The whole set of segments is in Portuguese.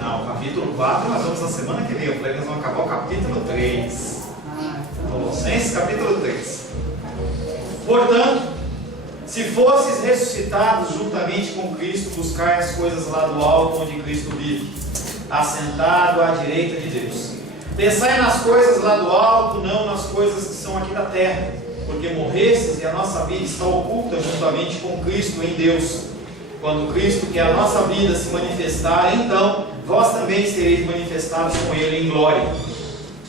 Não, o capítulo 4 nós vamos na semana que vem. Eu falei que nós vamos acabar o capítulo 3. Colossenses capítulo 3. Portanto, se fosses ressuscitados juntamente com Cristo, buscai as coisas lá do alto, onde Cristo vive, assentado à direita de Deus. Pensai nas coisas lá do alto, não nas coisas que são aqui da terra, porque morrestes e a nossa vida está oculta juntamente com Cristo em Deus. Quando Cristo, que é a nossa vida, se manifestar, então vós também sereis manifestados com Ele em glória.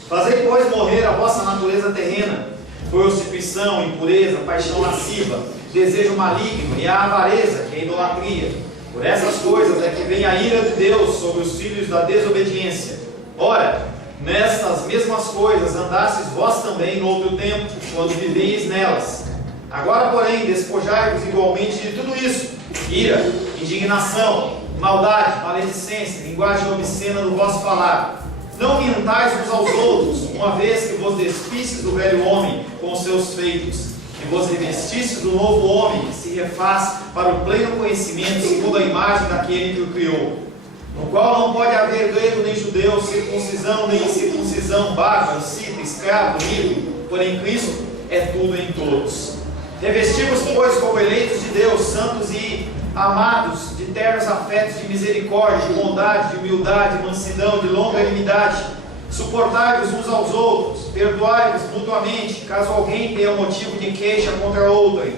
Fazei, pois, morrer a vossa natureza terrena, prostituição, impureza, paixão lasciva, desejo maligno e a avareza, que é a idolatria. Por essas coisas é que vem a ira de Deus sobre os filhos da desobediência. Ora, nestas mesmas coisas andastes vós também no outro tempo, quando viveis nelas. Agora, porém, despojai-vos igualmente de tudo isso: ira, indignação, maldade, maledicência, linguagem obscena no vosso falar. Não mintais uns aos outros, uma vez que vos despistes do velho homem com os seus feitos, e vos revestistes do novo homem, que se refaz para o pleno conhecimento segundo a imagem daquele que o criou, no qual não pode haver grego nem judeu, circuncisão nem incircuncisão, bárbaro, cita, escravo, livre, porém Cristo é tudo em todos. Revestimos, pois, como eleitos de Deus, santos e amados, de ternos afetos de misericórdia, de bondade, de humildade, de mansidão, de longanimidade. Suportai-vos uns aos outros, perdoai-vos mutuamente, caso alguém tenha motivo de queixa contra outrem.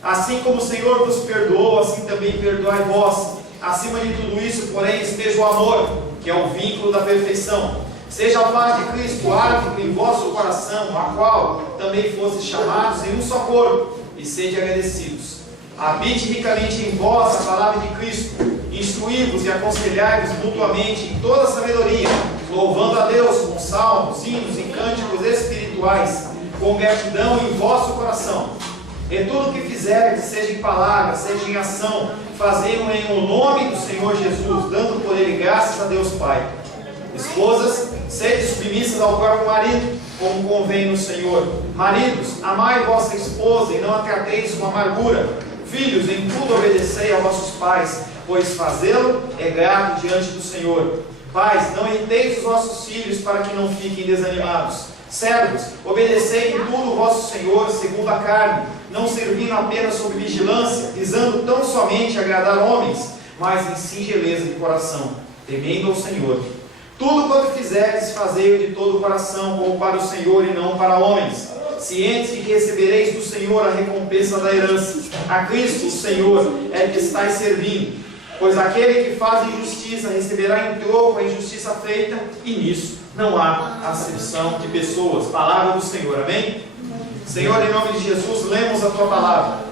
Assim como o Senhor vos perdoou, assim também perdoai vós. Acima de tudo isso, porém, esteja o amor, que é o vínculo da perfeição. Seja a paz de Cristo árbitro em vosso coração, a qual também fostes chamados em um só corpo, e sede agradecidos. Habite ricamente em vós a palavra de Cristo, instruí-vos e aconselhai-vos mutuamente em toda sabedoria, louvando a Deus com salmos, hinos e cânticos espirituais, com gratidão em vosso coração. E tudo o que fizerdes, seja em palavra, seja em ação, fazei-o em o nome do Senhor Jesus, dando por ele graças a Deus Pai. Esposas, sede submissas ao próprio marido, como convém no Senhor. Maridos, amai vossa esposa e não a trateis com amargura. Filhos, em tudo obedecei aos vossos pais, pois fazê-lo é grato diante do Senhor. Pais, não irriteis os vossos filhos para que não fiquem desanimados. Servos, obedecei em tudo o vosso Senhor segundo a carne, não servindo apenas sob vigilância, visando tão somente agradar homens, mas em singeleza de coração, temendo ao Senhor. Tudo quanto fizerdes, fazei-o de todo o coração, como para o Senhor e não para homens, cientes de que recebereis do Senhor a recompensa da herança. A Cristo, o Senhor, é que estáis servindo. Pois aquele que faz injustiça receberá em troco a injustiça feita, e nisso não há acepção de pessoas. Palavra do Senhor, amém? Senhor, em nome de Jesus, lemos a Tua palavra.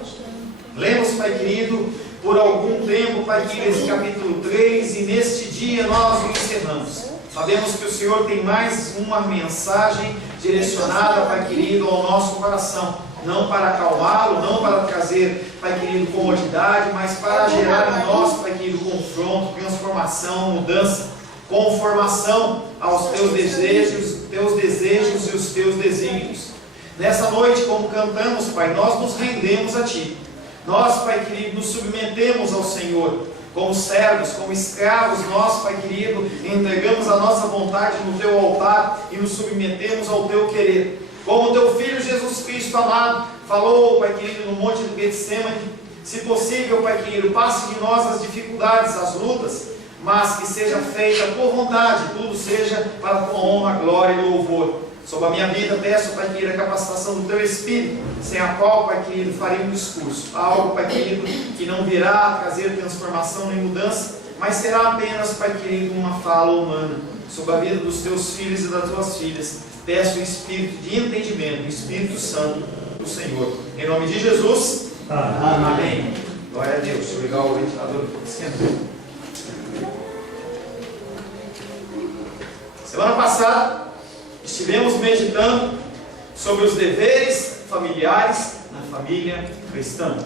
Lemos, Pai querido, por algum tempo, Pai querido, esse capítulo 3, e neste dia nós o encerramos. Sabemos que o Senhor tem mais uma mensagem direcionada, Pai querido, ao nosso coração. Não para acalmá-lo, não para trazer, Pai querido, comodidade, mas para gerar em nós, Pai querido, confronto, transformação, mudança, conformação aos Teus desejos e os Teus desígnios. Nessa noite, como cantamos, Pai, nós nos rendemos a Ti. Nós, Pai querido, nos submetemos ao Senhor. Como servos, como escravos, nós, Pai querido, entregamos a nossa vontade no Teu altar e nos submetemos ao Teu querer. Como Teu Filho Jesus Cristo amado falou, Pai querido, no monte do Getsemane: se possível, Pai querido, passe de nós as dificuldades, as lutas, mas que seja feita a Tua vontade, tudo seja para a Tua honra, glória e louvor. Sobre a minha vida, peço, Pai querido, a capacitação do Teu Espírito, sem a qual, Pai querido, farei um discurso, algo, Pai querido, que não virá trazer transformação nem mudança, mas será apenas, Pai querido, uma fala humana sobre a vida dos Teus filhos e das Tuas filhas. Peço o Espírito de entendimento, o Espírito Santo do Senhor. Em nome de Jesus, amém. Glória a Deus. Deixa eu ligar o ventilador um pouco esquentado. Semana passada, estivemos meditando sobre os deveres familiares na família cristã.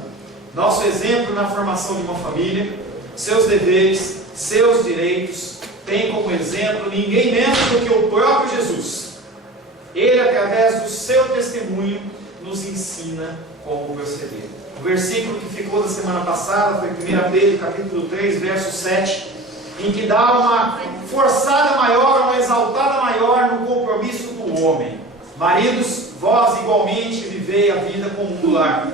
Nosso exemplo na formação de uma família, seus deveres, seus direitos, tem como exemplo ninguém menos do que o próprio Jesus. Ele, através do seu testemunho, nos ensina como proceder. O versículo que ficou da semana passada foi 1 Pedro, capítulo 3, verso 7. em que dá uma forçada maior, uma exaltada maior no compromisso do homem. Maridos, vós igualmente vivei a vida comum do lar,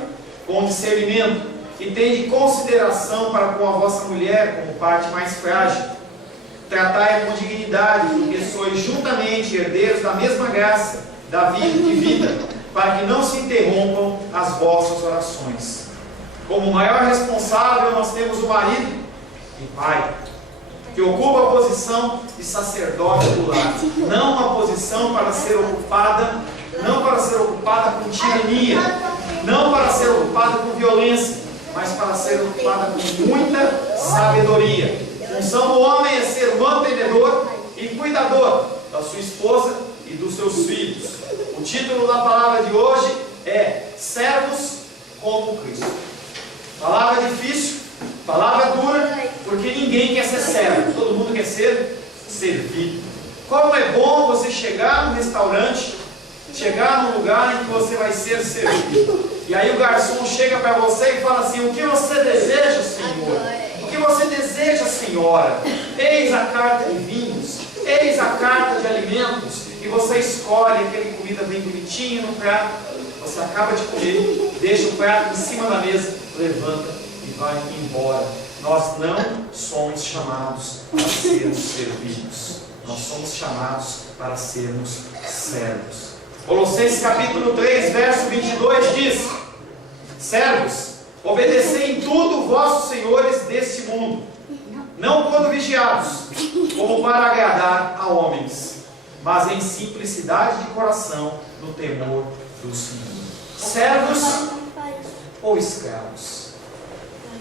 com discernimento, e tende consideração para com a vossa mulher como parte mais frágil. Tratai-a com dignidade, porque sois juntamente herdeiros da mesma graça de vida, para que não se interrompam as vossas orações. Como maior responsável, nós temos o marido e pai, que ocupa a posição de sacerdote do lar, não uma posição para ser ocupada, não para ser ocupada com tirania, não para ser ocupada com violência, mas para ser ocupada com muita sabedoria. A função do homem é ser mantenedor e cuidador da sua esposa e dos seus filhos. O título da palavra de hoje é Servos como Cristo. Palavra difícil, palavra dura, porque ninguém quer ser servo, todo mundo quer ser servido. Como é bom você chegar no restaurante, chegar num lugar em que você vai ser servido. E aí o garçom chega para você e fala assim: o que você deseja, senhor? O que você deseja, senhora? Eis a carta de vinhos, eis a carta de alimentos. E você escolhe aquele comida bem bonitinha no prato. Você acaba de comer, deixa o prato em cima da mesa, levanta e vai embora. Nós não somos chamados para sermos servidos. Nós somos chamados para sermos servos. Colossenses capítulo 3, verso 22 diz: servos, obedecei em tudo vossos senhores deste mundo, não quando vigiados, como para agradar a homens, mas em simplicidade de coração, no temor do Senhor. Servos ou escravos?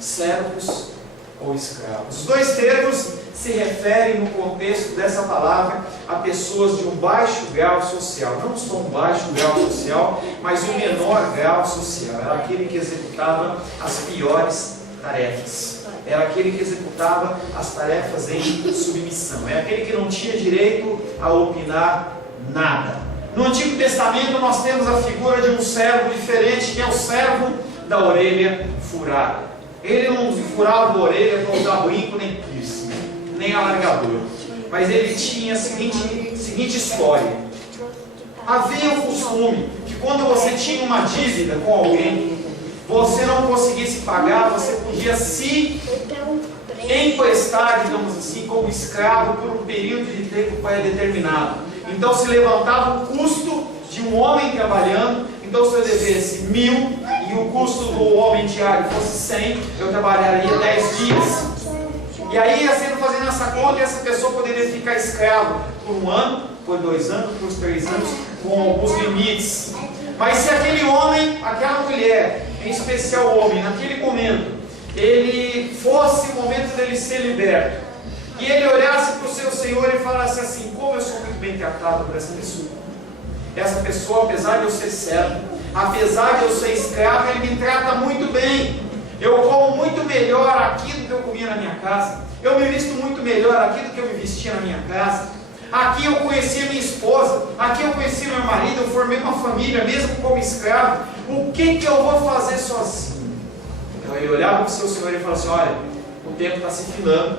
Servos ou escravos? Os dois termos se referem no contexto dessa palavra a pessoas de um baixo grau social, não só um baixo grau social, mas um menor grau social. Era aquele que executava as piores tarefas, era aquele que executava as tarefas em submissão, é aquele que não tinha direito a opinar nada. No Antigo Testamento nós temos a figura de um servo diferente, que é o servo da orelha furada. Ele não furava a orelha para usar brinco, nem piercing, nem alargador. Mas ele tinha a seguinte história. Havia o costume que quando você tinha uma dívida com alguém, você não conseguisse pagar, você podia se emprestar, digamos assim, como escravo por um período de tempo pré-determinado. Então se levantava o custo de um homem trabalhando. Então se eu devesse 1.000 e o custo do homem diário fosse 100, eu trabalharia 10 dias. E aí ia sendo fazendo essa conta, e essa pessoa poderia ficar escravo por 1 ano, por 2 anos, por 3 anos, com alguns limites. Mas se aquele homem, aquela mulher, em especial o homem, naquele momento, ele fosse o momento dele ser liberto, e ele olhasse para o seu Senhor e falasse assim: como eu sou muito bem tratado por essa pessoa. Essa pessoa, apesar de eu ser servo, apesar de eu ser escravo, ele me trata muito bem. Eu como muito melhor aqui do que eu comia na minha casa. Eu me visto muito melhor aqui do que eu me vestia na minha casa. Aqui eu conheci a minha esposa, aqui eu conheci meu marido, eu formei uma família, mesmo como escravo. O que eu vou fazer sozinho? Então ele olhava para o seu Senhor e falava assim: olha, o tempo está se filando,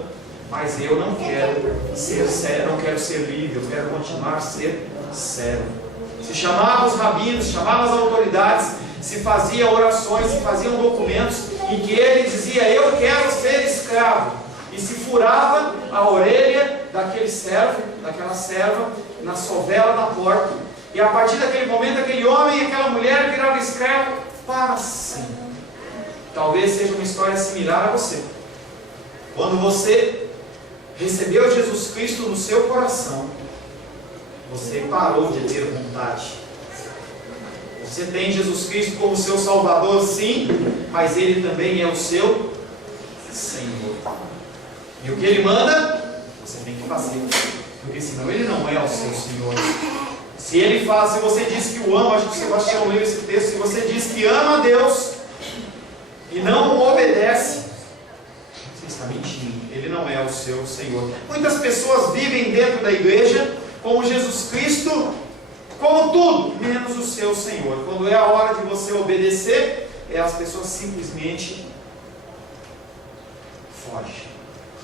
mas eu não quero ser servo, não quero ser livre, eu quero continuar a ser servo. Se chamava os rabinos, chamava as autoridades, se fazia orações, se faziam documentos em que ele dizia: eu quero ser escravo. E se furava a orelha daquele servo, daquela serva, na sovela da porta. E a partir daquele momento, aquele homem e aquela mulher viravam escravo para sempre. Talvez seja uma história similar a você. Quando você recebeu Jesus Cristo no seu coração, você parou de ter vontade. Você tem Jesus Cristo como seu Salvador, sim, mas Ele também é o seu Senhor. E o que Ele manda, você tem que fazer, porque senão Ele não é o seu Senhor. Se Ele fala, se você diz que o ama, acho que o Sebastião leu esse texto, se você diz que ama a Deus e não o obedece, você está mentindo. Ele não é o seu Senhor. Muitas pessoas vivem dentro da igreja como Jesus Cristo, como tudo, menos o seu Senhor. Quando é a hora de você obedecer, as pessoas simplesmente fogem.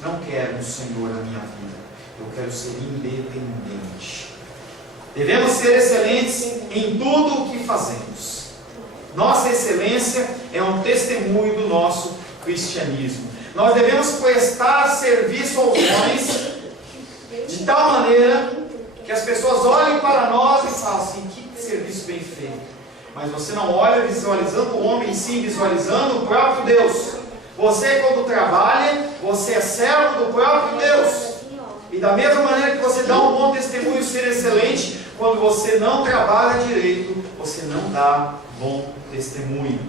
não quero um Senhor na minha vida, eu quero ser independente. Devemos ser excelentes em tudo o que fazemos. Nossa excelência é um testemunho do nosso cristianismo. Nós devemos prestar serviço aos homens de tal maneira que as pessoas olhem para nós e falem assim: que serviço bem feito. Mas você não olha visualizando o homem, sim visualizando o próprio Deus. Você, quando trabalha, você é servo do próprio Deus. E da mesma maneira que você dá um bom testemunho, ser excelente, quando você não trabalha direito, você não dá bom testemunho.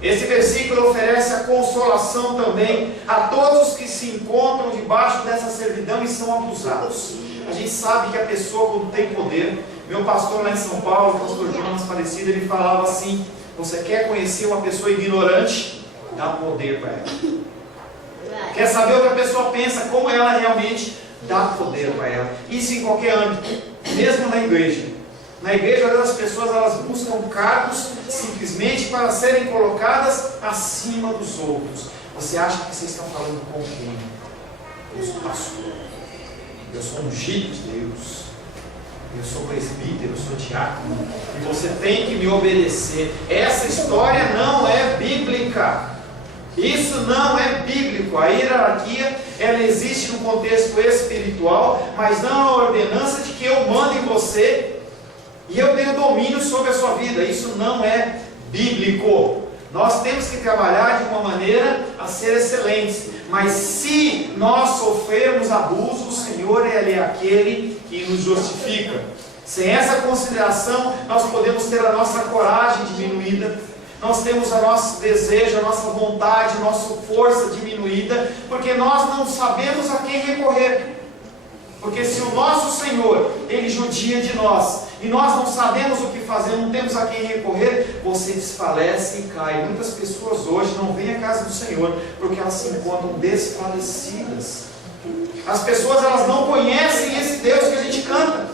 Esse versículo oferece a consolação também a todos que se encontram debaixo dessa servidão e são abusados. A gente sabe que a pessoa, quando tem poder, meu pastor lá em São Paulo, o pastor Jonas falecido, ele falava assim: você quer conhecer uma pessoa ignorante? Dá poder para ela. Quer saber o que a pessoa pensa, como ela realmente, dá poder para ela. Isso em qualquer âmbito, mesmo na igreja. Na igreja, as pessoas elas buscam cargos simplesmente para serem colocadas acima dos outros. Você acha que vocês estão falando com quem? Eu sou pastor, eu sou ungido de Deus, eu sou presbítero, eu sou diácono, e você tem que me obedecer. Essa história não é bíblica. Isso não é bíblico. A hierarquia, ela existe no contexto espiritual, mas não a ordenança de que eu mando em você e eu tenho domínio sobre a sua vida. Isso não é bíblico. Nós temos que trabalhar de uma maneira a ser excelentes, mas se nós sofrermos abuso, o Senhor Ele é aquele que nos justifica. Sem essa consideração, nós podemos ter a nossa coragem diminuída, nós temos o nosso desejo, a nossa vontade, a nossa força diminuída, porque nós não sabemos a quem recorrer. Porque se o nosso Senhor, Ele judia de nós, e nós não sabemos o que fazer, não temos a quem recorrer, você desfalece e cai. Muitas pessoas hoje não vêm à casa do Senhor, porque elas se encontram desfalecidas. As pessoas elas não conhecem esse Deus que a gente canta,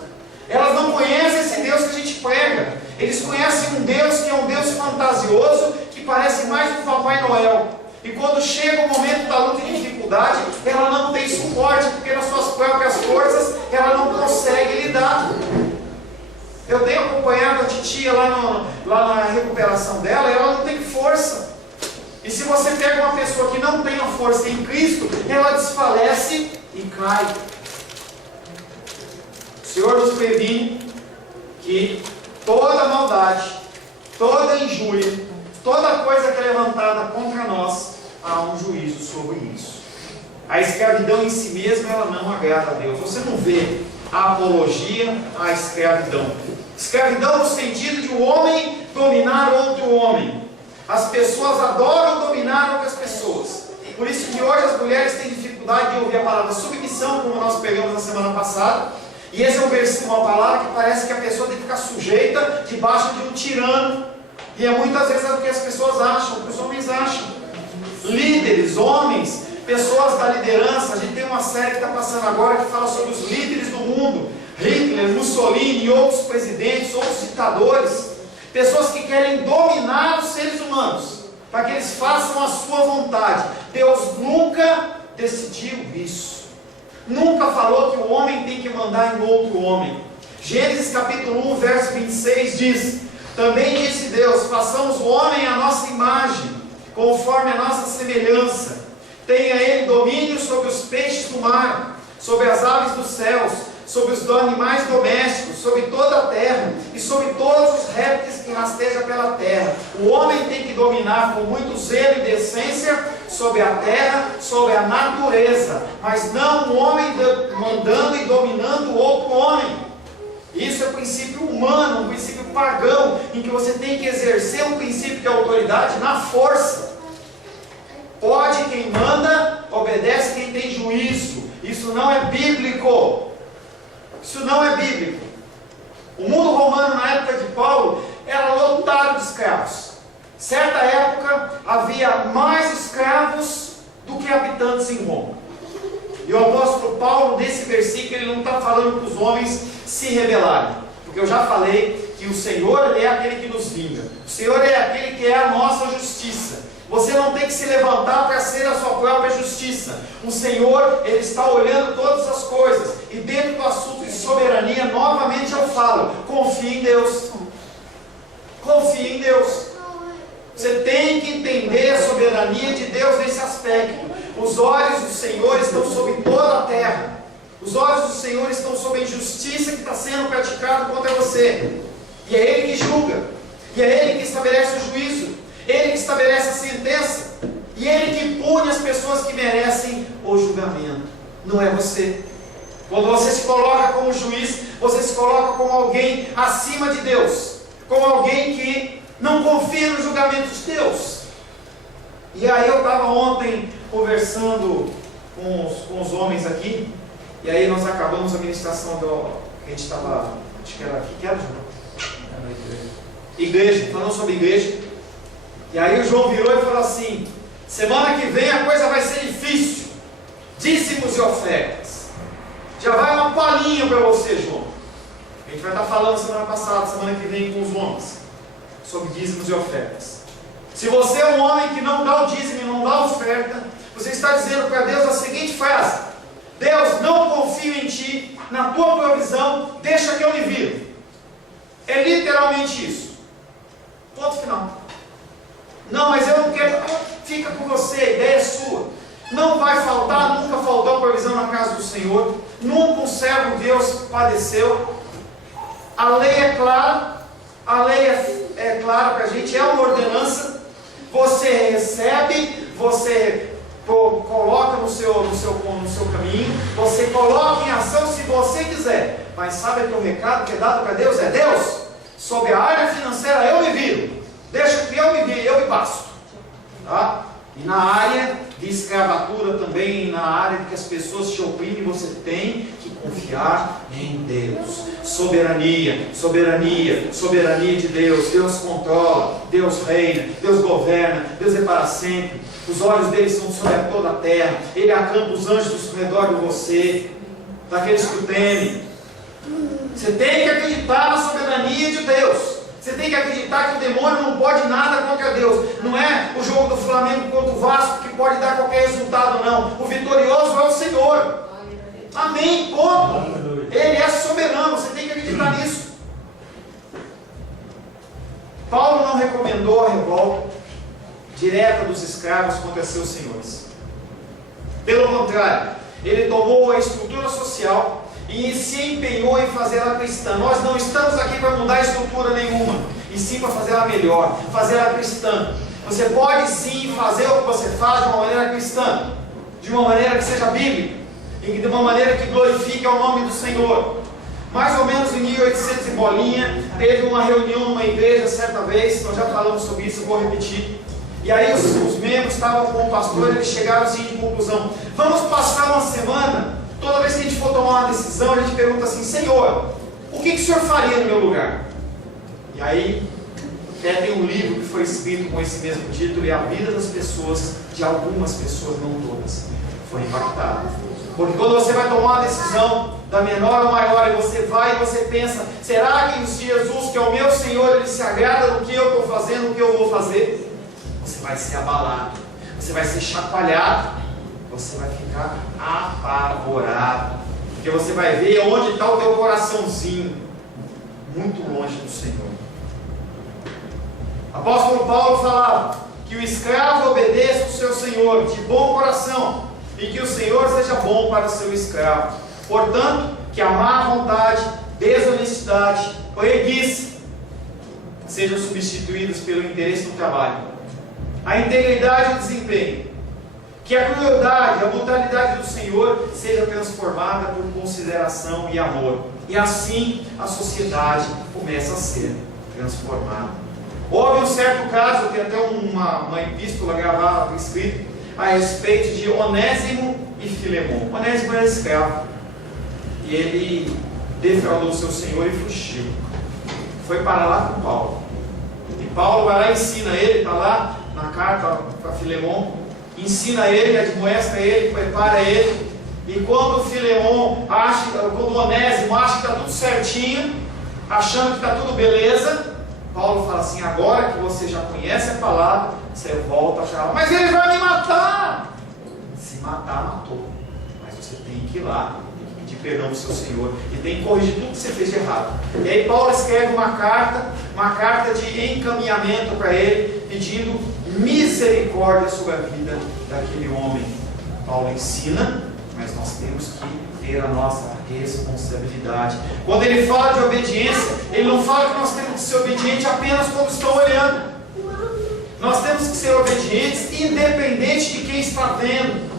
elas não conhecem esse Deus que a gente prega. Eles conhecem um Deus que é um Deus fantasioso, que parece mais um Papai Noel. E quando chega o momento da luta e dificuldade, ela não tem suporte, porque nas suas próprias forças ela não consegue lidar. Eu tenho acompanhado a titia lá na recuperação dela, e ela não tem força. E se você pega uma pessoa que não tem a força em Cristo, ela desfalece e cai. O Senhor nos previne que toda maldade, toda injúria, toda coisa que é levantada contra nós, há um juízo sobre isso. A escravidão em si mesma, ela não agrada a Deus. Você não vê a apologia à escravidão. Escravidão no sentido de um homem dominar outro homem. As pessoas adoram dominar outras pessoas. Por isso que hoje as mulheres têm dificuldade de ouvir a palavra submissão, como nós pegamos na semana passada. E essa é uma palavra que parece que a pessoa tem que ficar sujeita debaixo de um tirano. E é muitas vezes o que as pessoas acham, o que os homens acham. Líderes, homens, pessoas da liderança. A gente tem uma série que está passando agora que fala sobre os líderes do mundo. Hitler, Mussolini e outros presidentes, outros ditadores. Pessoas que querem dominar os seres humanos, para que eles façam a sua vontade. Deus nunca decidiu isso. Nunca falou que o homem tem que mandar em outro homem. Gênesis capítulo 1, verso 26 diz: também disse Deus, façamos o homem à nossa imagem, conforme a nossa semelhança. Tenha ele domínio sobre os peixes do mar, sobre as aves dos céus, sobre os animais domésticos, sobre toda a terra, e sobre todos os répteis que rastejam pela terra. O homem tem que dominar com muito zelo e decência sobre a terra, sobre a natureza, mas não um homem mandando e dominando o outro homem. Isso é princípio humano, um princípio pagão, em que você tem que exercer um princípio de autoridade na força. Pode quem manda, obedece quem tem juízo. Isso não é bíblico. Isso não é bíblico. O mundo romano na época de Paulo era lotado de escravos. Certa época havia mais escravos do que habitantes em Roma. E o apóstolo Paulo, nesse versículo, ele não está falando para os homens se rebelarem, porque eu já falei que o Senhor é aquele que nos vinga. O Senhor é aquele que é a nossa justiça. Você não tem que se levantar para ser a sua própria justiça. O Senhor, Ele está olhando todas as coisas. E dentro do assunto de soberania, novamente eu falo, confie em Deus. Confie em Deus. Você tem que entender a soberania de Deus nesse aspecto. Os olhos do Senhor estão sobre toda a terra. Os olhos do Senhor estão sobre a injustiça que está sendo praticada contra você. E é Ele que julga. E é Ele que estabelece o juízo. Ele que estabelece a sentença. E Ele que pune as pessoas que merecem o julgamento. Não é você. Quando você se coloca como juiz, você se coloca como alguém acima de Deus. Como alguém que não confia no julgamento de Deus. E aí eu estava ontem conversando com os homens aqui. E aí nós acabamos a ministração a gente estava, acho que era aqui, que era, João? Igreja, falando sobre igreja. E aí o João virou e falou assim: semana que vem a coisa vai ser difícil. Dízimos e ofertas. Já vai uma palhinha para você, João. A gente vai estar falando semana que vem com os homens sobre dízimos e ofertas. Se você é um homem que não dá o dízimo e não dá a oferta, você está dizendo para Deus a seguinte frase: Deus, não confio em Ti, na Tua provisão, deixa que eu me vire. É literalmente isso. Ponto final. Não, mas eu não quero. Fica com você, a ideia é sua. Não vai faltar, nunca faltou provisão na casa do Senhor. Nunca um servo de Deus padeceu. A lei é clara. A lei é clara para a gente, é uma ordenança. Você recebe, você coloca no seu caminho, você coloca em ação se você quiser. Mas sabe que o recado que é dado para Deus é: Deus, sobre a área financeira eu me viro, deixa que eu me vire, eu me basto. Tá? E na área de escravatura também, na área de que as pessoas te oprimem, você tem que confiar em Deus. Soberania, soberania, soberania de Deus. Deus controla, Deus reina, Deus governa, Deus é para sempre. Os olhos dele são sobre toda a terra. Ele acampa os anjos ao redor de você, daqueles que o temem. Você tem que acreditar na soberania de Deus. Você tem que acreditar que o demônio não pode nada contra Deus. Não é o jogo do Flamengo contra o Vasco que pode dar qualquer resultado, não. O vitorioso é o Senhor. Amém, ponto. Ele é soberano, você tem que acreditar nisso. Paulo não recomendou a revolta direta dos escravos contra seus senhores. Pelo contrário, ele tomou a estrutura social e se empenhou em fazê-la cristã. Nós não estamos aqui para mudar estrutura nenhuma, e sim para fazê-la melhor, fazê-la cristã. Você pode sim fazer o que você faz de uma maneira cristã, de uma maneira que seja bíblica, e de uma maneira que glorifique o nome do Senhor. Mais ou menos em 1800 e bolinha, teve uma reunião numa igreja certa vez, nós já falamos sobre isso, eu vou repetir. E aí os membros estavam com o pastor, eles chegaram assim de conclusão: vamos passar uma semana, toda vez que a gente for tomar uma decisão, a gente pergunta assim: Senhor, o que o Senhor faria no meu lugar? E aí, até tem um livro que foi escrito com esse mesmo título, e a vida das pessoas, de algumas pessoas, não todas, foi impactada. Porque quando você vai tomar uma decisão, da menor ou maior, e você vai e você pensa: será que Jesus, que é o meu Senhor, Ele se agrada do que eu estou fazendo, do que eu vou fazer? Você vai ser abalado, você vai ser chacoalhado, você vai ficar apavorado, porque você vai ver onde está o teu coraçãozinho, muito longe do Senhor. O apóstolo Paulo falava que o escravo obedeça ao seu Senhor de bom coração, e que o Senhor seja bom para o seu escravo. Portanto, que a má vontade, desonestidade, preguiça sejam substituídos pelo interesse no trabalho, a integridade e o desempenho. Que a crueldade, a brutalidade do Senhor seja transformada por consideração e amor. E assim a sociedade começa a ser transformada. Houve um certo caso, tem até uma epístola gravada, escrita a respeito de Onésimo e Filemon. Onésimo era escravo e ele defraudou seu senhor e fugiu. Foi para lá com Paulo. E Paulo vai lá e ensina ele, está lá na carta para Filemon, ensina ele, admoesta ele, prepara ele. E quando o Onésimo acha que está tudo certinho, achando que está tudo beleza, Paulo fala assim: agora que você já conhece a palavra, você volta para ela. Mas ele vai me matar. Se matar, matou. Mas você tem que ir lá, tem que pedir perdão para o seu Senhor e tem que corrigir tudo que você fez de errado. E aí Paulo escreve uma carta de encaminhamento para ele, pedindo misericórdia sobre a vida daquele homem. Paulo ensina, mas nós temos que ter a nossa responsabilidade. Quando ele fala de obediência, ele não fala que nós temos que ser obedientes apenas quando estão olhando. Nós temos que ser obedientes independente de quem está vendo,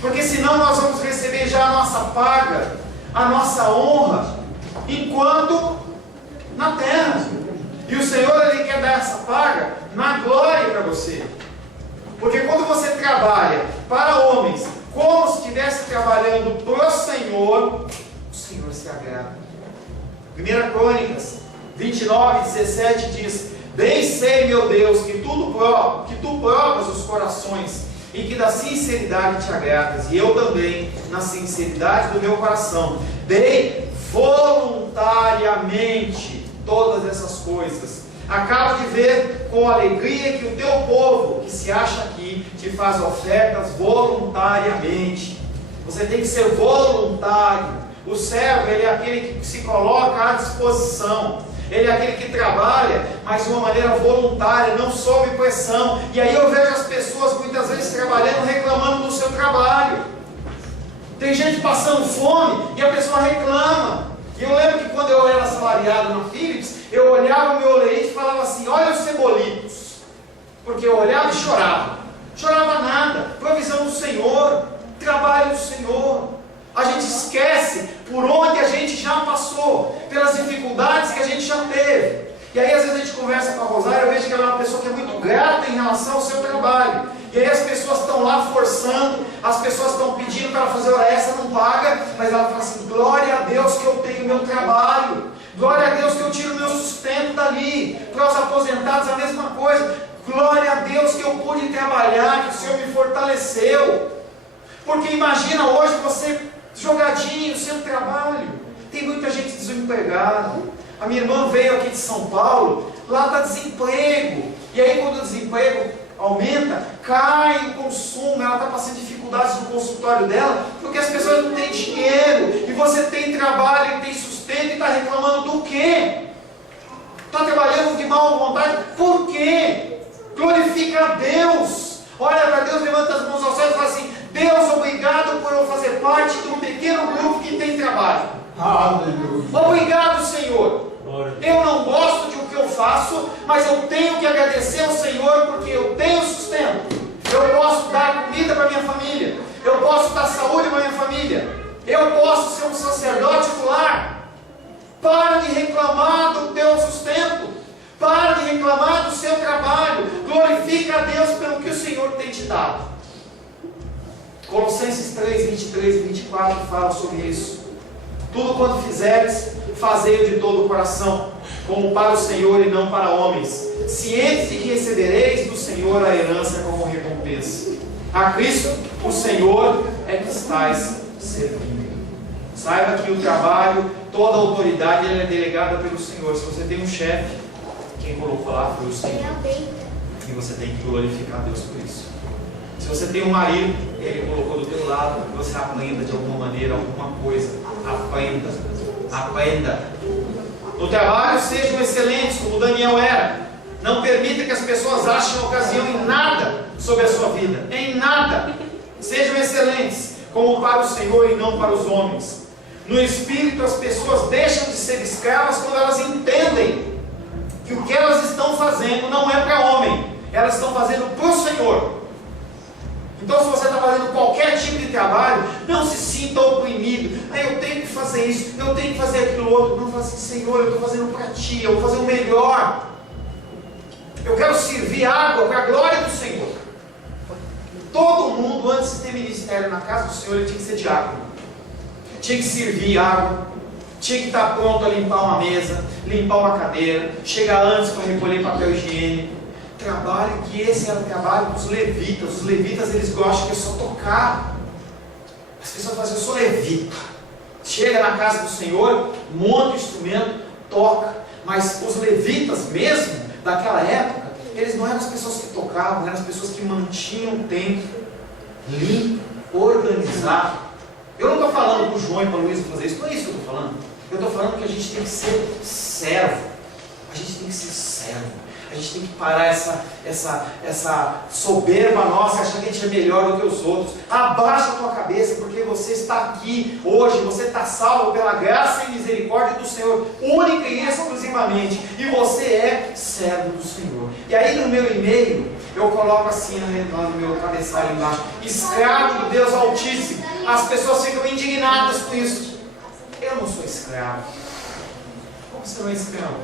porque senão nós vamos receber já a nossa paga, a nossa honra, enquanto na terra. E o Senhor, Ele quer dar essa paga na glória para você. Porque quando você trabalha para homens, como se estivesse trabalhando para o Senhor se agrada. 1 Crônicas 29:17 diz: bem sei, meu Deus, que tu provas os corações e que da sinceridade te agradas, e eu também, na sinceridade do meu coração, dei voluntariamente todas essas coisas. Acabo de ver com alegria que o teu povo, que se acha aqui, te faz ofertas voluntariamente. Você tem que ser voluntário. O servo, ele é aquele que se coloca à disposição. Ele é aquele que trabalha, mas de uma maneira voluntária, não sob pressão. E aí eu vejo as pessoas muitas vezes trabalhando, reclamando do seu trabalho. Tem gente passando fome e a pessoa reclama. E eu lembro que quando eu era assalariado na Philips, eu olhava o meu oleite e falava assim: olha os cebolitos. Porque eu olhava e chorava. Chorava nada. Provisão do Senhor, trabalho do Senhor. A gente esquece por onde a gente já passou, pelas dificuldades que a gente já teve. E aí às vezes a gente conversa com a Rosária, eu vejo que ela é uma pessoa que é muito grata em relação ao seu trabalho. E aí as pessoas estão lá forçando, as pessoas estão pedindo para ela fazer hora extra, não paga, mas ela fala assim: glória a Deus que eu tenho meu trabalho, glória a Deus que eu tiro meu sustento dali. Para os aposentados a mesma coisa, glória a Deus que eu pude trabalhar, que o Senhor me fortaleceu. Porque imagina hoje você jogadinho, sem trabalho. Tem muita gente desempregada. A minha irmã veio aqui de São Paulo, lá está desemprego. E aí quando o desemprego aumenta, cai o consumo, ela está passando dificuldades no consultório dela, porque as pessoas não têm dinheiro. E você tem trabalho, tem sustento e está reclamando do quê? Está trabalhando de má vontade, por quê? Glorifica a Deus. Olha para Deus, levanta as mãos ao céu e fala assim: Deus, obrigado por eu fazer parte de um pequeno grupo que tem trabalho. Aleluia. Obrigado, Senhor. Eu não gosto de o que eu faço, mas eu tenho que agradecer ao Senhor porque eu tenho sustento. Eu posso dar comida para minha família. Eu posso dar saúde para minha família. Eu posso ser um sacerdote do lar. Para de reclamar do teu sustento. Para de reclamar do seu trabalho. Glorifica a Deus pelo que o Senhor tem te dado. Colossenses 3, 23 e 24 fala sobre isso. Tudo quanto fizeres, fazei-o de todo o coração, como para o Senhor e não para homens, cientes de que recebereis do Senhor a herança como recompensa. A Cristo, o Senhor, é que estais servindo. Saiba que o trabalho, toda a autoridade, ela é delegada pelo Senhor. Se você tem um chefe, quem colocou lá foi o Senhor. E você tem que glorificar Deus por isso. Se você tem um marido, ele colocou do teu lado, você aprenda de alguma maneira, alguma coisa. Aprenda. Aprenda. No trabalho, sejam excelentes, como Daniel era. Não permita que as pessoas achem ocasião em nada sobre a sua vida. Em nada. Sejam excelentes, como para o Senhor e não para os homens. No Espírito, as pessoas deixam de ser escravas quando elas entendem que o que elas estão fazendo não é para homem. Elas estão fazendo para o Senhor. Então, se você está fazendo qualquer tipo de trabalho, não se sinta oprimido. Eu tenho que fazer isso, eu tenho que fazer aquilo outro. Não, fala assim: Senhor, eu estou fazendo para Ti, eu vou fazer o melhor. Eu quero servir água para a glória do Senhor. Todo mundo, antes de ter ministério na casa do Senhor, ele tinha que ser diácono. Tinha que servir água, tinha que estar pronto a limpar uma mesa, limpar uma cadeira, chegar antes para recolher papel higiênico. Trabalho que esse era o trabalho dos levitas. Os levitas, eles gostam que é só tocar. As pessoas fazem: eu sou levita. Chega na casa do Senhor, monta o instrumento, toca. Mas os levitas mesmo, daquela época, eles não eram as pessoas que tocavam, eram as pessoas que mantinham o templo limpo, organizado. Eu não estou falando para o João e para o Luiz fazer isso, não é isso que eu estou falando. Eu estou falando que a gente tem que ser servo. A gente tem que ser servo. A gente tem que parar essa soberba nossa, achar que a gente é melhor do que os outros. Abaixa a tua cabeça, porque você está aqui hoje, você está salvo pela graça e misericórdia do Senhor, única e exclusivamente. E você é servo do Senhor. E aí no meu e-mail, eu coloco assim lá no meu cabeçalho embaixo: escravo do Deus Altíssimo. As pessoas ficam indignadas com isso. Eu não sou escravo. Como você não é escravo?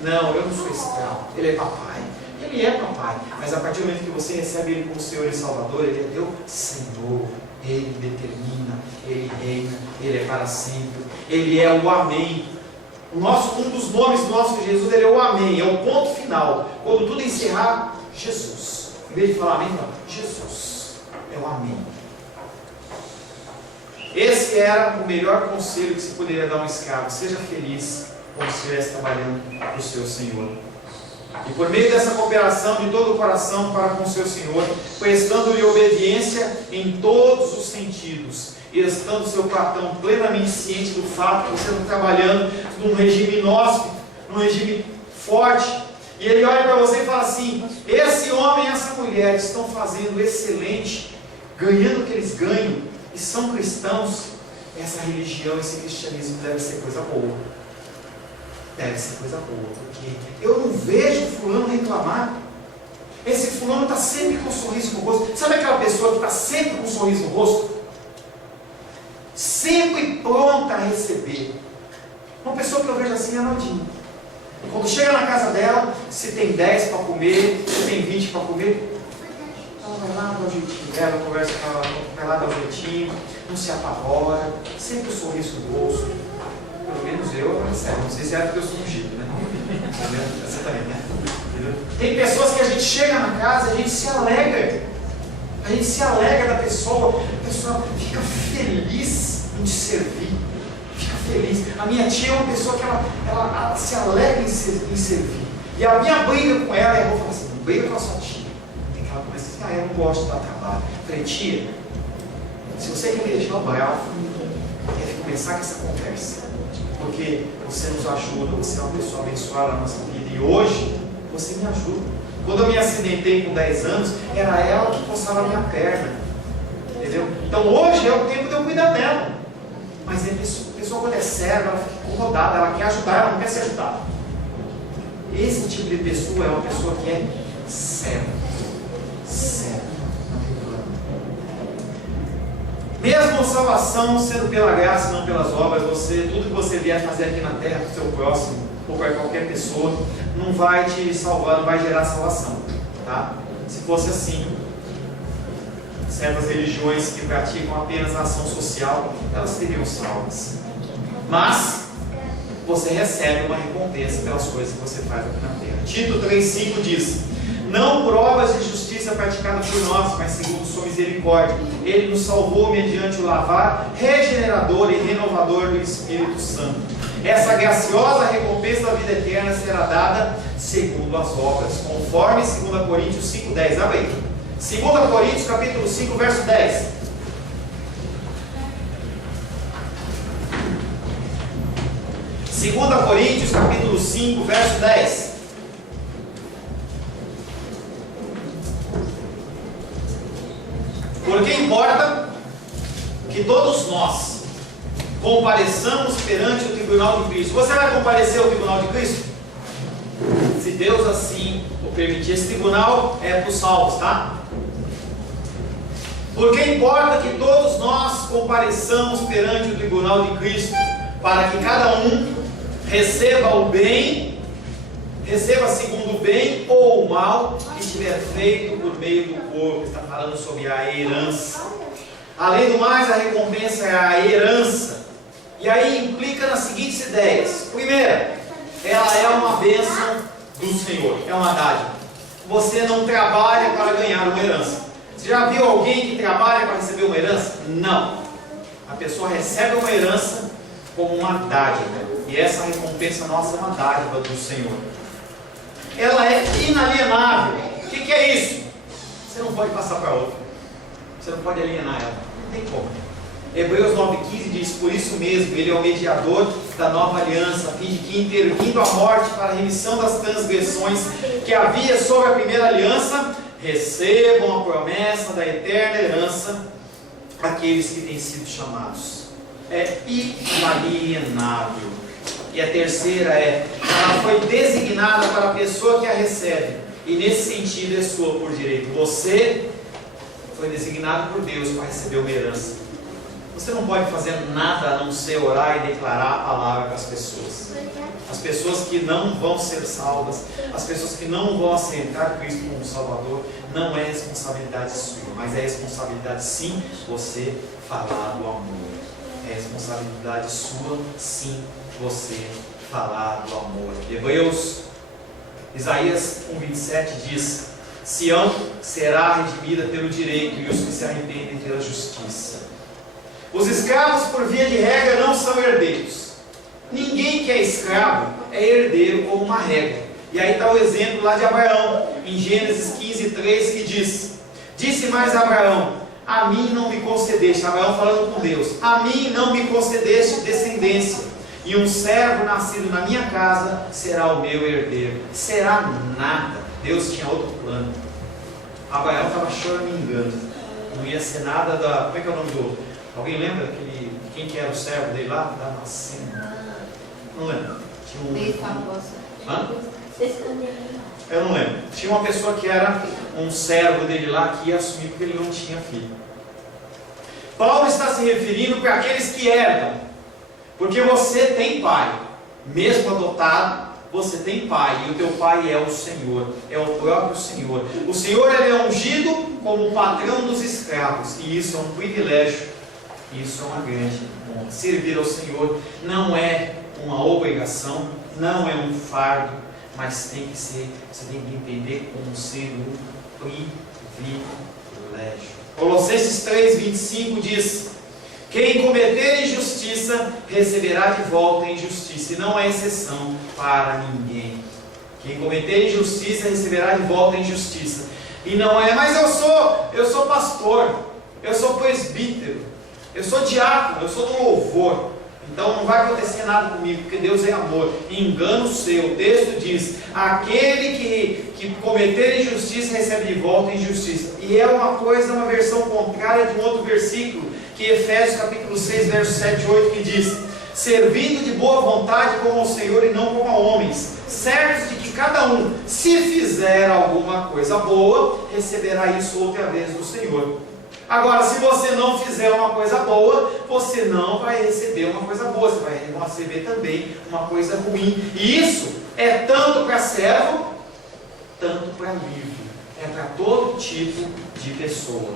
Não, eu não sou escravo. Ele é papai. Ele é papai. Mas a partir do momento que você recebe Ele como Senhor e Salvador, Ele é teu Senhor. Ele determina, Ele reina, Ele é para sempre. Ele é o Amém. Um dos nomes do nosso Jesus, Ele é o Amém. É o ponto final. Quando tudo encerrar, Jesus. Em vez de falar Amém, fala Jesus. É o Amém. Esse era o melhor conselho que se poderia dar a um escravo. Seja feliz como se estivesse trabalhando para o seu Senhor. E por meio dessa cooperação de todo o coração para com o seu Senhor, prestando-lhe obediência em todos os sentidos, e estando seu patrão plenamente ciente do fato que você está trabalhando num regime inóspito, num regime forte, e ele olha para você e fala assim: esse homem e essa mulher estão fazendo excelente, ganhando o que eles ganham, e são cristãos. Essa religião, esse cristianismo deve ser coisa boa. Deve ser coisa boa, porque eu não vejo fulano reclamar. Esse fulano está sempre com um sorriso no rosto. Sabe aquela pessoa que está sempre com um sorriso no rosto? Sempre pronta a receber. Uma pessoa que eu vejo assim é Naldinho. Quando chega na casa dela, se tem 10 para comer, se tem 20 para comer, ela vai lá, dá o jeitinho dela, conversa com ela, vai lá, dá o jeitinho, não se apavora, sempre um sorriso no rosto. Pelo menos eu recebo. Não sei se é porque eu sou ungido, né? Você também, né? Entendeu? Tem pessoas que a gente chega na casa e a gente se alegra. A gente se alegra da pessoa. A pessoa fica feliz em te servir. Fica feliz. A minha tia é uma pessoa que ela se alegra em servir. E a minha briga com ela, eu vou falar assim: não briga com a sua tia. Tem que ela começa a dizer: eu não gosto de dar trabalho. Eu falei: tia, se você quer me deixar bravo, deve começar com essa conversa. Porque você nos ajuda, você é uma pessoa abençoada na nossa vida. E hoje, você me ajuda. Quando eu me acidentei com 10 anos, era ela que coçava a minha perna. Entendeu? Então hoje é o tempo de eu cuidar dela. Mas a pessoa quando é serva, ela fica incomodada, ela quer ajudar, ela não quer ser ajudada. Esse tipo de pessoa é uma pessoa que é serva. Serva. Mesmo a salvação sendo pela graça, não pelas obras, tudo que você vier fazer aqui na terra para o seu próximo, ou para qualquer pessoa, não vai te salvar, não vai gerar salvação. Tá? Se fosse assim, certas religiões que praticam apenas a ação social, elas seriam salvas. Mas você recebe uma recompensa pelas coisas que você faz aqui na terra. Tito 3,5 diz: não por obras de justiça praticadas por nós, mas segundo sua misericórdia. Ele nos salvou mediante o lavar regenerador e renovador do Espírito Santo. Essa graciosa recompensa da vida eterna será dada segundo as obras, conforme 2 Coríntios 5,10. Abre aí. 2 Coríntios capítulo 5, verso 10. Segunda Coríntios capítulo 5, verso 10. Porque importa que todos nós compareçamos perante o tribunal de Cristo. Você vai comparecer ao tribunal de Cristo? Se Deus assim o permitir. Esse tribunal é para os salvos, tá? Porque importa que todos nós compareçamos perante o tribunal de Cristo, para que cada um receba o bem, receba segundo o bem ou o mal que tiver feito por meio do corpo. Está falando sobre a herança. Além do mais, a recompensa é a herança. E aí implica nas seguintes ideias. Primeira, ela é uma bênção do Senhor, é uma dádiva. Você não trabalha para ganhar uma herança. Você já viu alguém que trabalha para receber uma herança? Não. A pessoa recebe uma herança como uma dádiva. E essa recompensa nossa é uma dádiva do Senhor. Ela é inalienável. O que é isso? Você não pode passar para outra. Você não pode alienar ela. Não tem como. Hebreus 9,15 diz: por isso mesmo, ele é o mediador da nova aliança, a fim de que, intervindo a morte para a remissão das transgressões que havia sobre a primeira aliança, recebam a promessa da eterna herança aqueles que têm sido chamados. É inalienável. E a terceira ela foi designada para a pessoa que a recebe, e nesse sentido é sua por direito. Você foi designado por Deus para receber uma herança. Você não pode fazer nada a não ser orar e declarar a palavra para as pessoas. As pessoas que não vão ser salvas, as pessoas que não vão aceitar Cristo como Salvador, não é responsabilidade sua, mas é responsabilidade sim você falar do amor. É responsabilidade sua sim você falar do amor. Isaías 1,27 diz: Sião será redimida pelo direito e os que se arrependem pela justiça. Os escravos, por via de regra, não são herdeiros. Ninguém que é escravo é herdeiro como uma regra. E aí está o exemplo lá de Abraão, em Gênesis 15:3, que diz: disse mais Abraão: a mim não me concedeste, Abraão falando com Deus, a mim não me concedeste descendência, e um servo nascido na minha casa será o meu herdeiro. Será nada. Deus tinha outro plano. Abraão estava choramingando. Não ia ser nada da... Como é que é o nome do... Alguém lembra quem que era o servo dele lá? Da Macena. Não lembro. Tinha Hã? Eu não lembro. Tinha uma pessoa que era um servo dele lá que ia assumir porque ele não tinha filho. Paulo está se referindo para aqueles que herdam. Porque você tem pai. Mesmo adotado, você tem pai. E o teu pai é o Senhor. É o próprio Senhor. O Senhor, ele é ungido como o patrão dos escravos. E isso é um privilégio. Isso é uma grande honra. Servir ao Senhor não é uma obrigação, não é um fardo, mas tem que ser, você tem que entender como ser um privilégio. Colossenses 3:25 diz: quem cometer injustiça receberá de volta a injustiça, e não há exceção para ninguém. Quem cometer injustiça receberá de volta a injustiça. E não é, mas eu sou pastor, eu sou presbítero, eu sou diácono, eu sou do louvor, então não vai acontecer nada comigo, porque Deus é amor. Engano seu. O texto diz: aquele que cometer injustiça recebe de volta injustiça. E é uma versão contrária de um outro versículo, que é Efésios capítulo 6, versos 7 e 8, que diz: servindo de boa vontade como ao Senhor e não como a homens, certos de que cada um, se fizer alguma coisa boa, receberá isso outra vez do Senhor. Agora, se você não fizer uma coisa boa, você não vai receber uma coisa boa, você vai receber também uma coisa ruim. E isso é tanto para servo, tanto para livre. É para todo tipo de pessoa.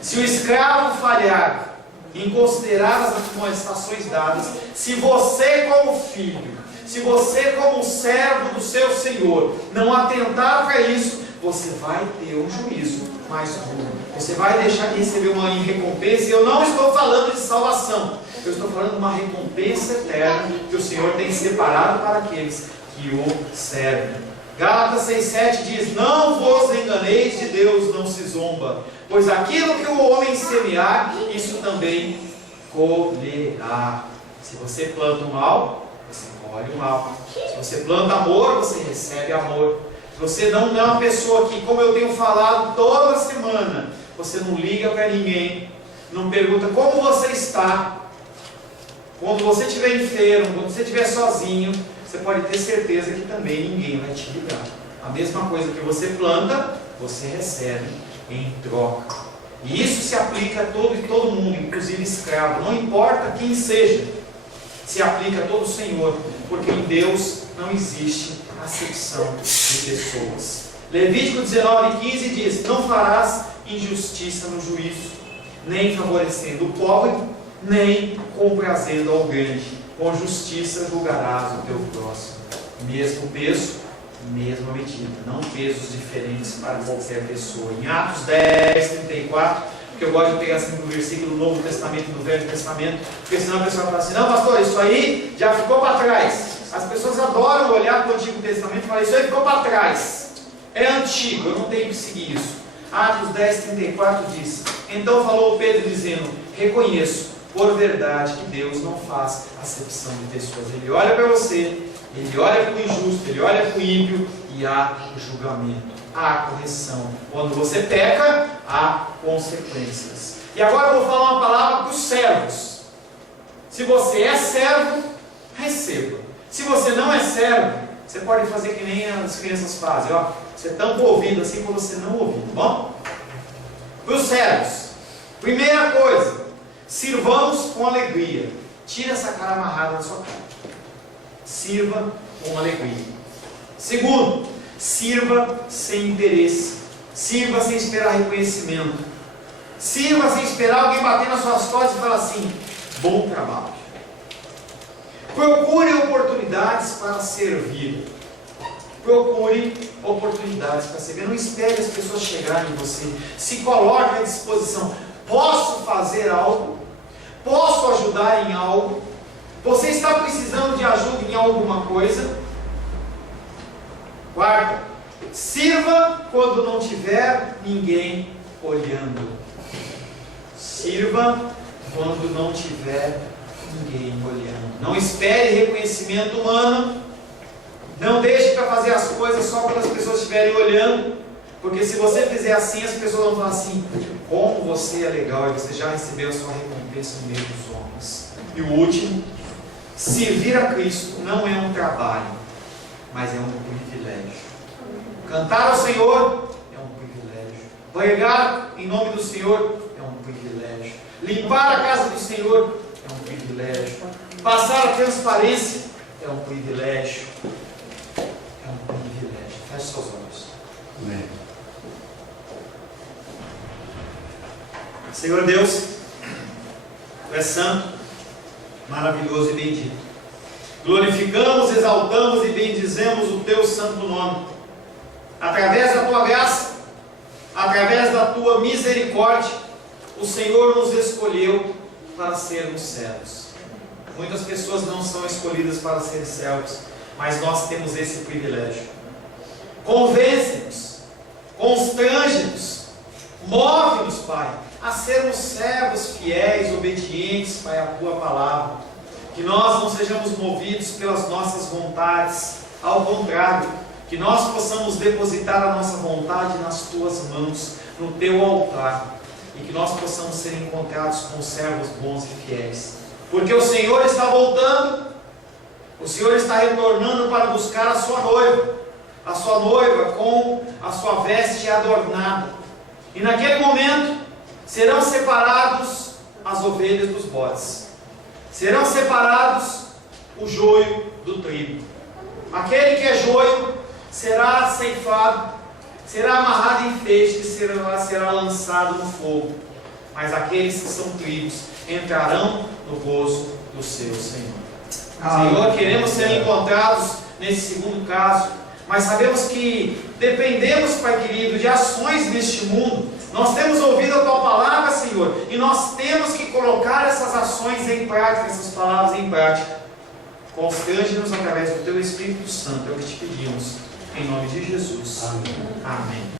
Se o escravo falhar em considerar as admoestações dadas, se você como filho, se você como servo do seu Senhor, não atentar para isso, você vai ter um juízo mais duro. Você vai deixar de receber uma recompensa. E eu não estou falando de salvação, eu estou falando de uma recompensa eterna que o Senhor tem separado para aqueles que o servem. Gálatas 6,7 diz: não vos enganeis, de Deus não se zomba, pois aquilo que o homem semear, isso também colherá. Se você planta o mal, você colhe o mal. Se você planta amor, você recebe amor. Se você não é uma pessoa que, como eu tenho falado toda semana, você não liga para ninguém, não pergunta como você está. Quando você estiver enfermo, quando você estiver sozinho, você pode ter certeza que também ninguém vai te ligar. A mesma coisa que você planta, você recebe em troca. E isso se aplica a todo mundo, inclusive escravo. Não importa quem seja, se aplica a todo o Senhor, porque em Deus não existe acepção de pessoas. Levítico 19:15 diz: não farás injustiça no juízo, nem favorecendo o pobre, nem comprazendo ao grande. Com justiça julgarás o teu próximo. Mesmo peso, mesma medida, não pesos diferentes para qualquer pessoa. Em Atos 10:34, porque eu gosto de pegar sempre o versículo do Novo Testamento e do Velho Testamento, porque senão a pessoa fala assim, não pastor, isso aí já ficou para trás. As pessoas adoram olhar para o Antigo Testamento e falar, isso aí ficou para trás, é antigo, eu não tenho que seguir isso. Atos 10:34 diz, então falou Pedro dizendo, reconheço por verdade que Deus não faz acepção de pessoas. Ele olha para você, ele olha para o injusto, ele olha para o ímpio e há julgamento, há correção. Quando você peca, há consequências. E agora eu vou falar uma palavra para os servos. Se você é servo, receba. Se você não é servo, você pode fazer que nem as crianças fazem, ó. Você tampa o ouvido assim para você não ouvir, tá bom? Para os servos, primeira coisa, sirvamos com alegria. Tira essa cara amarrada da sua cara. Sirva com alegria. Segundo, sirva sem interesse. Sirva sem esperar reconhecimento. Sirva sem esperar alguém bater nas suas costas e falar assim, bom trabalho. Procure oportunidades para servir. Procure oportunidades para servir. Não espere as pessoas chegarem em você. Se coloque à disposição. Posso fazer algo? Posso ajudar em algo? Você está precisando de ajuda em alguma coisa? Quarta, sirva quando não tiver ninguém olhando. Sirva quando não tiver ninguém olhando. Não espere reconhecimento humano. Não deixe para fazer as coisas só quando as pessoas estiverem olhando. Porque se você fizer assim, as pessoas vão falar assim, como você é legal e você já recebeu a sua recompensa no meio dos homens. E o último, servir a Cristo não é um trabalho, mas é um privilégio. Cantar ao Senhor é um privilégio. Pregar em nome do Senhor é um privilégio. Limpar a casa do Senhor é um privilégio. Passar a transparência é um privilégio. É um privilégio. Feche seus olhos. Amém. Senhor Deus, Tu és santo, maravilhoso e bendito. Glorificamos, exaltamos e bendizemos o Teu santo nome. Através da Tua graça, através da Tua misericórdia, o Senhor nos escolheu para sermos servos. Muitas pessoas não são escolhidas para ser servos, mas nós temos esse privilégio. Convence-nos, constrange-nos, move-nos, Pai, a sermos servos fiéis, obedientes, Pai, à Tua palavra. Que nós não sejamos movidos pelas nossas vontades, ao contrário, que nós possamos depositar a nossa vontade nas Tuas mãos, no Teu altar, e que nós possamos ser encontrados com servos bons e fiéis, porque o Senhor está voltando, o Senhor está retornando para buscar a sua noiva com a sua veste adornada, e naquele momento serão separados as ovelhas dos bodes, serão separados o joio do trigo. Aquele que é joio será ceifado, será amarrado em feixes e será lançado no fogo. Mas aqueles que são trigos entrarão no gozo do seu Senhor. Senhor, queremos ser encontrados nesse segundo caso, mas sabemos que dependemos, Pai querido, de ações neste mundo. Nós temos ouvido a Tua palavra, Senhor, e nós temos que colocar essas ações em prática, essas palavras em prática. Constrange-nos através do Teu Espírito Santo, é o que te pedimos, em nome de Jesus. Amém. Amém.